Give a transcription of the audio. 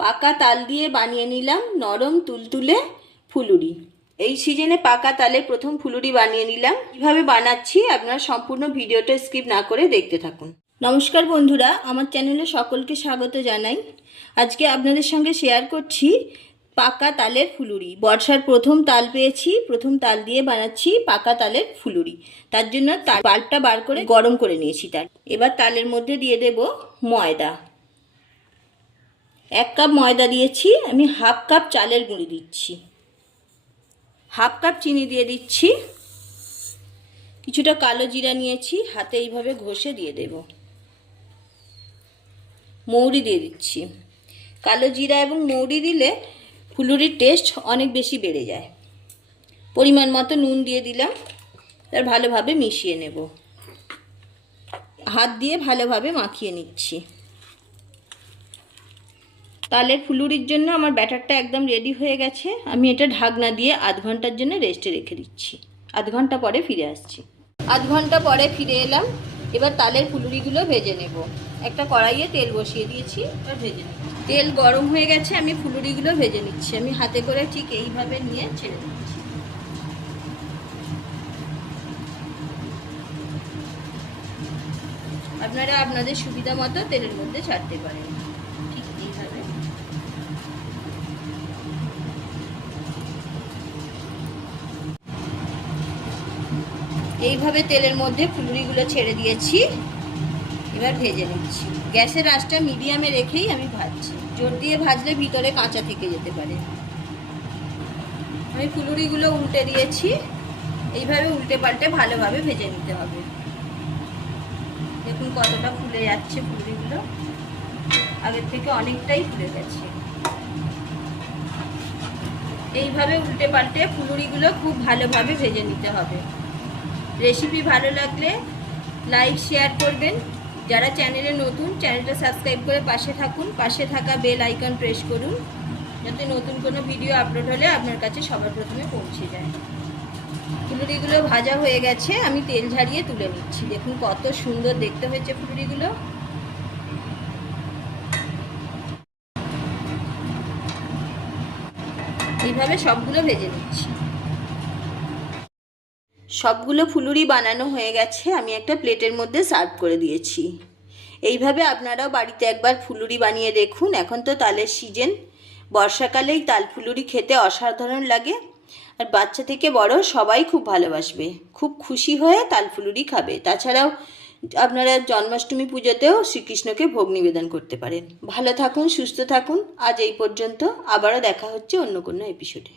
পাকা তাল দিয়ে বানিয়ে নিলাম নরম তুলতুলে ফুলুরি। এই সিজনে পাকা তালে প্রথম ফুলুরি বানিয়ে নিলাম। কিভাবে বানাচ্ছি আপনারা সম্পূর্ণ ভিডিওটা স্কিপ না করে দেখতে থাকুন। নমস্কার বন্ধুরা, আমার চ্যানেলে সকলকে স্বাগত জানাই। আজকে আপনাদের সঙ্গে শেয়ার করছি পাকা তালের ফুলুরি। বর্ষার প্রথম তাল পেয়েছি, প্রথম তাল দিয়ে বানাচ্ছি পাকা তালের ফুলুরি। তার জন্য পাল্পটা বার করে গরম করে নিয়েছি তাল। এবার তালের মধ্যে দিয়ে দেব ময়দা। 1 কাপ ময়দা দিয়েছি। আমি হাফ কাপ চালের গুঁড়ি দিচ্ছি, হাফ কাপ চিনি দিয়ে দিচ্ছি। কিছুটা কালো জিরা নিয়েছি, হাতে এইভাবে ঘষে দিয়ে দেব। মৌরি দিয়ে দিচ্ছি। কালো জিরা এবং মৌরি দিলে ফুলুরির টেস্ট অনেক বেশি বেড়ে যায়। পরিমাণ মতো নুন দিয়ে দিলাম। এবার ভালোভাবে মিশিয়ে নেব। হাত দিয়ে ভালোভাবে মাখিয়ে নিচ্ছি। তালের ফুলুরির জন্য আমার ব্যাটারটা একদম রেডি হয়ে গেছে। আমি এটা ঢাকনা দিয়ে আধ ঘন্টার জন্য রেস্টে রেখে দিচ্ছি। আধ ঘন্টা পরে ফিরে আসছি। আধ ঘন্টা পরে ফিরে এলাম। এবার তালের ফুলুরিগুলো ভেজে নেব। একটা কড়াইয়ে তেল বসিয়ে দিয়েছি, এবার ভেজে নেব। তেল গরম হয়ে গেছে, আমি ফুলুরিগুলো ভেজে নিচ্ছি। আমি হাতে করে ঠিক এইভাবে নিয়ে ছেড়ে দিচ্ছি। আপনারা আপনাদের সুবিধা মতো তেলের মধ্যে ছাড়তে পারেন। ঠিক এইভাবে এইভাবে তেলের মধ্যে ফুলুরিগুলো ছেড়ে দিয়েছি। এবার ভেজে নিচ্ছি। গ্যাসের আঁচটা মিডিয়ামে রেখেই আমি ভাজছি। জোর দিয়ে ভাজলে ভিতরে কাঁচা থেকে যেতে পারে। আমি ফুলুরিগুলো উল্টে দিয়েছি। এইভাবে উল্টে পাল্টে ভালোভাবে ভেজে নিতে হবে। দেখুন কতটা ফুলে যাচ্ছে ফুলুরিগুলো, আগের থেকে অনেকটাই ফুলে গেছে। এইভাবে উল্টে পাল্টে ফুলুরিগুলো খুব ভালোভাবে ভেজে নিতে হবে। রেসিপি ভালো লাগলে লাইক শেয়ার করবেন। যারা চ্যানেলে নতুন, চ্যানেলটা সাবস্ক্রাইব করে পাশে থাকুন। পাশে থাকা বেল আইকন প্রেস করুন, যাতে নতুন কোনো ভিডিও আপলোড হলে আপনার কাছে সবার প্রথমে পৌঁছে যায়। ফুলুরিগুলো ভাজা হয়ে গেছে, আমি তেল ঝারিয়ে তুলে নিচ্ছি। দেখুন কত সুন্দর দেখতে হয়েছে ফুলুরিগুলো। এইভাবে সবগুলো ভেজে নিচ্ছি। সবগুলো ফুলুরি বানানো হয়ে গেছে। আমি একটা প্লেটের মধ্যে সার্ভ করে দিয়েছি। এইভাবে আপনারাও বাড়িতে একবার ফুলুরি বানিয়ে দেখুন। এখন তো তালের সিজন, বর্ষাকালেই তাল ফুলুরি খেতে অসাধারণ লাগে। আর বাচ্চা থেকে বড় সবাই খুব ভালোবাসবে, খুব খুশি হয়ে তাল ফুলুরি খাবে। তাছাড়াও আপনারা জন্মাষ্টমী পুজোতেও শ্রীকৃষ্ণকে ভোগ নিবেদন করতে পারেন। ভালো থাকুন, সুস্থ থাকুন। আজ এই পর্যন্ত। আবারও দেখা হচ্ছে অন্য কোনো এপিসোডে।